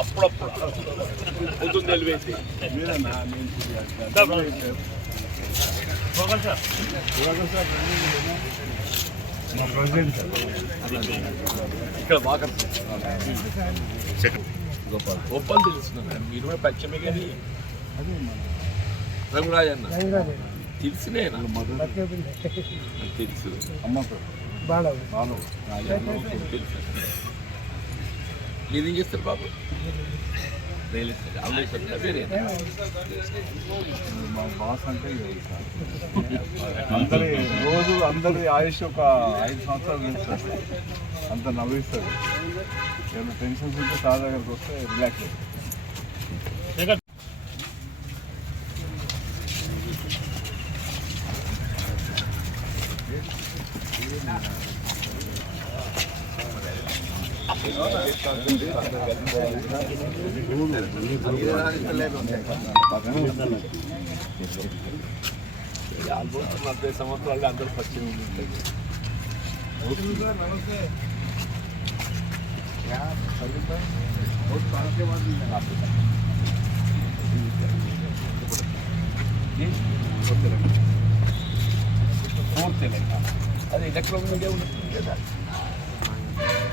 అప్పుడప్పుడు పొద్దున్న తెలివేసి ఇక్కడ బాగా గోపాల్ తెలుస్తున్నాను మీరు కూడా పచ్చమే కానీ రఘురాజ్ అన్న తెలిసినే తెలుసు తెలుసు మీరేం చేస్తారు బాబు రియల్ ఎస్టేట్ అమలేశ్వర వేరే మా బాస్ అంటే రోజు అందరి ఆయుష్ ఒక 5 సంవత్సరాలు పెంచుతారు, అంత నవ్విస్తారు. ఏమైనా టెన్షన్స్ ఉంటే సార్ దగ్గరకు వస్తే రిలాక్స్ అవుతుంది. ఆల్మోస్ట్ 40 సంవత్సరాలు అందరూ పరిచయం ఉంటుంది. అది ఎలక్ట్రానిక్ మీడియా ఉంటుంది కదా,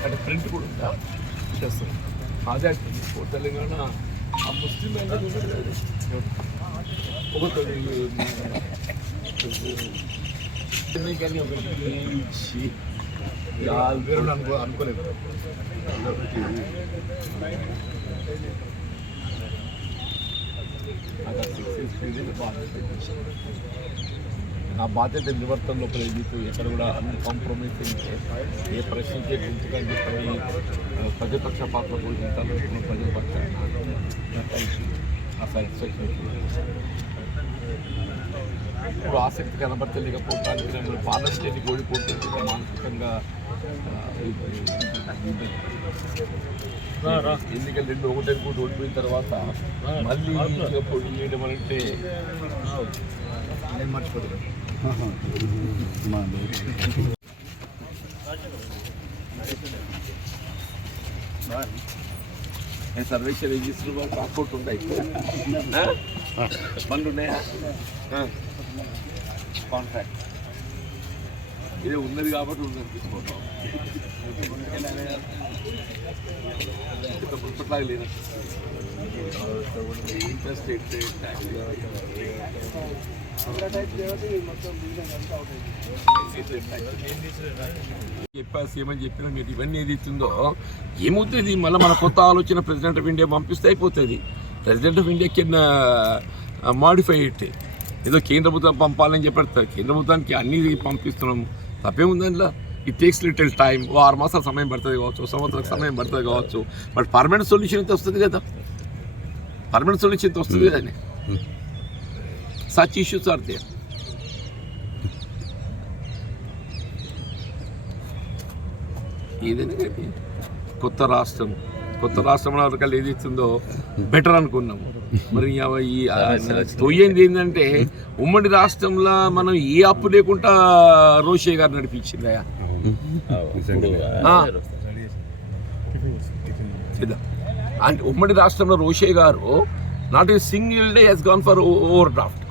అంటే ప్రింట్ కూడా ఉందా చేస్తాం. అదే తెలంగాణ ఆ ముస్లిం కానీ అనుకోలేదు. నా బాధ్యత నివర్తన లోపల ఏదైతే ఎక్కడ కూడా అన్ని కాంప్రమైజ్ ఏ ప్రశ్నించే గుంతుకని చెప్పని ప్రజాపక్ష పాత్ర పోషించాలి. ప్రజాపక్ష కలిసి ఆ సాటిస్ఫాక్షన్ ఇప్పుడు ఆసక్తి కనబడతలేకపోవడానికి మిమ్మల్ని పార్లమెంట్ ఎన్ని ఓడిపోతుంది మానసికంగా ఎన్నికలు 2-1 కూడా ఓడిపోయిన తర్వాత మళ్ళీ పోటీ చేయడం అంటే నేను మర్చిపోలేదు. సర్వేశ్వర రిజిస్టర్ పాస్పోర్ట్ ఉంటాయి, బండ్లు ఉన్నాయా, కాంట్రాక్ట్ ఇదే ఉన్నది కాబట్టి ఉన్నది తీసుకోవడం ముప్పట్లాగా లేదు. ఇంట్రెస్ట్ చెప్పేసి ఏమని చెప్పినా మీరు ఇవన్నీ ఏది ఇస్తుందో ఏమవుతుంది, మళ్ళీ మన కొత్త ఆలోచన ప్రెసిడెంట్ ఆఫ్ ఇండియా పంపిస్తే అయిపోతుంది. ప్రెసిడెంట్ ఆఫ్ ఇండియా కింద మాడిఫై ఇట్ ఏదో కేంద్ర ప్రభుత్వం పంపాలని చెప్పారు. కేంద్ర ప్రభుత్వానికి అన్నీ పంపిస్తున్నాము, తప్పేముందంలో. It takes little time. 6 మాసాల సమయం పడుతుంది కావచ్చు, సంవత్సరాలకు సమయం పడుతుంది కావచ్చు, బట్ పర్మనెంట్ సొల్యూషన్ అయితే వస్తుంది కదా. పర్మనెంట్ సొల్యూషన్ అయితే వస్తుంది కదండి. Such issues are there. ఏదైనా కానీ కొత్త రాష్ట్రంలో వరకు ఏది ఇస్తుందో బెటర్ అనుకున్నాము. మరి ఈ తొయ్యింది ఏంటంటే ఉమ్మడి రాష్ట్రంలో మనం ఏ అప్పు లేకుండా రోషే గారు నడిపించిందా అంటే ఉమ్మడి రాష్ట్రంలో రోషే గారు not a single day he's gone for overdraft.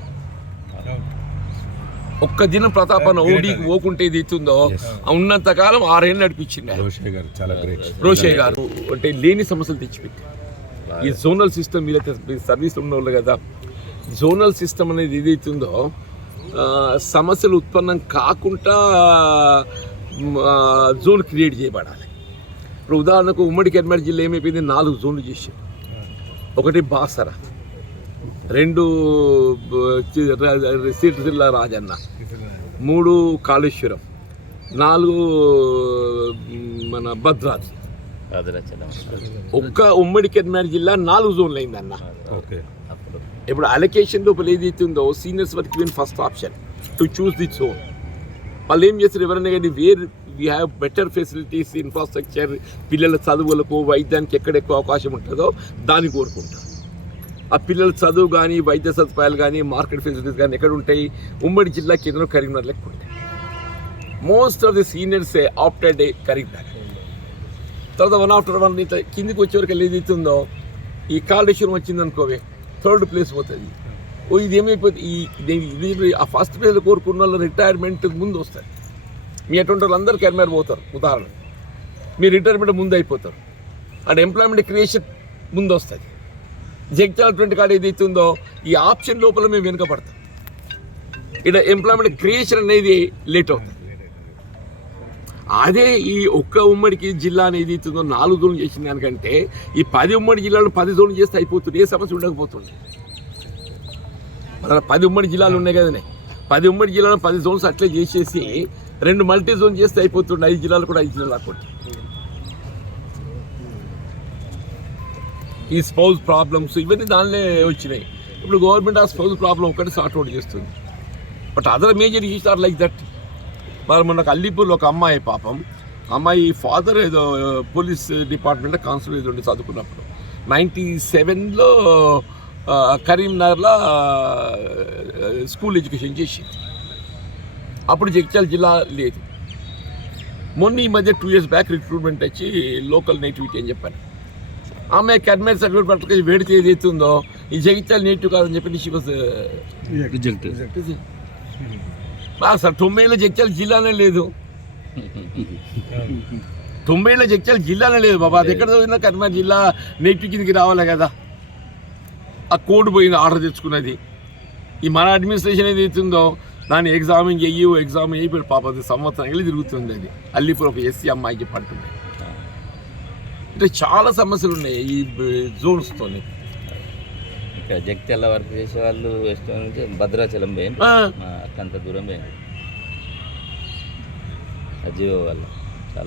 ఒక్క దినం ప్రతాపన ఓడికి పోకుంటే ఇది ఇస్తుందో ఉన్నంతకాలం 6 ఏళ్ళు నడిపించింది రోషే గారు. అంటే లేని సమస్యలు తెచ్చిపెట్టి ఈ జోనల్ సిస్టమ్ మీరైతే సర్వీస్లో ఉన్నవాళ్ళు కదా, జోనల్ సిస్టమ్ అనేది ఏదైతుందో సమస్యలు ఉత్పన్నం కాకుండా జోన్ క్రియేట్ చేయబడాలి. ఇప్పుడు ఉదాహరణకు ఉమ్మడి కరీంనగర్ జిల్లా ఏమైపోయింది, 4 జోన్లు చేశారు. 1 బాసర, 2 సిరిసిల్ల రాజన్న, 3 కాళేశ్వరం, 4 మన భద్రాద్రి. ఒక్క ఉమ్మడి కరీంనగర్ జిల్లా 4 జోన్లు అయిందన్న. ఇప్పుడు అలొకేషన్ లోపల ఏదైతుందో సీనియర్స్ వరకు even first option to choose the zone. వాళ్ళు ఏం చేస్తారు, ఎవరైనా కానీ where we have better facilities, infrastructure, పిల్లల చదువులకు వైద్యానికి ఎక్కడెక్కువ అవకాశం ఉంటుందో దాన్ని కోరుకుంటారు. ఆ పిల్లల చదువు కానీ వైద్య సదుపాయాలు కానీ మార్కెట్ ఫెసిలిటీస్ కానీ ఎక్కడ ఉంటాయి? ఉమ్మడి జిల్లా కేంద్రం కరీంనగర్ లెక్క ఉంటాయి. Most of the seniors opted Karimnagar. తర్వాత వన్ ఆఫ్టర్ వన్ కిందికి వచ్చేవరకు వెళ్ళి ఉందో ఈ కాళేశ్వరం వచ్చింది అనుకోవే 3rd ప్లేస్ పోతుంది. ఇది ఏమైపోతుంది? ఆ ఫస్ట్ ప్లేస్లో కోరుకున్న వాళ్ళు రిటైర్మెంట్ ముందు వస్తారు. మీ అటువంటి వాళ్ళు అందరూ కరీంనగర్ పోతారు. ఉదాహరణ మీ రిటైర్మెంట్ ముందు అయిపోతారు. అండ్ ఎంప్లాయ్మెంట్ క్రియేషన్ ముందు వస్తుంది. జగిత్యాల 20 కాడ ఏదైతే ఉందో ఈ ఆప్షన్ లోపల మేము వెనుకబడతాం. ఇక్కడ ఎంప్లాయ్మెంట్ క్రియేషన్ అనేది లేట్ అవుతుంది. అదే ఈ ఒక్క ఉమ్మడికి జిల్లా అనేది ఇస్తుందో 4 జోన్లు చేసిన దానికంటే ఈ 10 ఉమ్మడి జిల్లాలు 10 జోన్లు చేస్తే అయిపోతుంది. ఏ సమస్య ఉండకపోతుంది. మన 10 ఉమ్మడి జిల్లాలు ఉన్నాయి కదనే, 10 ఉమ్మడి జిల్లాలో 10 జోన్స్ అట్లే చేసేసి 2 మల్టీ జోన్ చేస్తే అయిపోతుంది. 5 జిల్లాలు కూడా 5 జిల్లాలు అక్కడి ఈ స్పౌజ్ ప్రాబ్లమ్స్ ఇవన్నీ దానిలో వచ్చినాయి. ఇప్పుడు గవర్నమెంట్ ఆ స్పౌజ్ ప్రాబ్లం ఒకటి సార్ట్అవుట్ చేస్తుంది. But other major issues are like that. మరి మనకు అల్లీపూర్లో ఒక అమ్మాయి పాపం, అమ్మాయి ఫాదర్ ఏదో పోలీస్ డిపార్ట్మెంట్లో కానిస్టేబుల్ ఏదో ఉండి చదువుకున్నప్పుడు 97లో కరీంనగర్లో స్కూల్ ఎడ్యుకేషన్ చేసింది. అప్పుడు జగిత్యాల జిల్లా లేదు. మొన్న ఈ మధ్య 2 years బ్యాక్ రిక్రూట్మెంట్ వచ్చి లోకల్ నేటివిటీ అని చెప్పాను. ఆమె కర్మేర్ సర్టిఫికేట్ పట్టుకొని వేడితే ఏదైతే ఉందో ఈ జగిత్యాల నేటివ్ కాదని చెప్పి షీ వాజ్ రిజెక్ట్. సార్ 90లో జగిత్యాల జిల్లానే లేదు. 90లో జగిత్యాల జిల్లానే లేదు బాబా. అది ఎక్కడ చదివినా కర్మేర్ జిల్లా నేటివ్ కిందకి రావాలి కదా. ఆ కోడ్ పోయింది, ఆర్డర్ తెచ్చుకున్నది. ఈ మన అడ్మినిస్ట్రేషన్ ఏదైతే ఉందో దాన్ని ఎగ్జామ్ చేయి పాప సంవత్సరం వెళ్ళి తిరుగుతుంది. అది అల్లీపూర్ ఒక ఎస్సీ అమ్మాయికి పడుతుంది. అంటే చాలా సమస్యలు ఉన్నాయి ఈ జోన్స్తో. ఇక్కడ జగిత్యాల వర్క్ చేసే వాళ్ళు వెస్ట్ నుంచి భద్రాచలం పోయింది, అంత దూరం పోయింది అజీవో వాళ్ళు.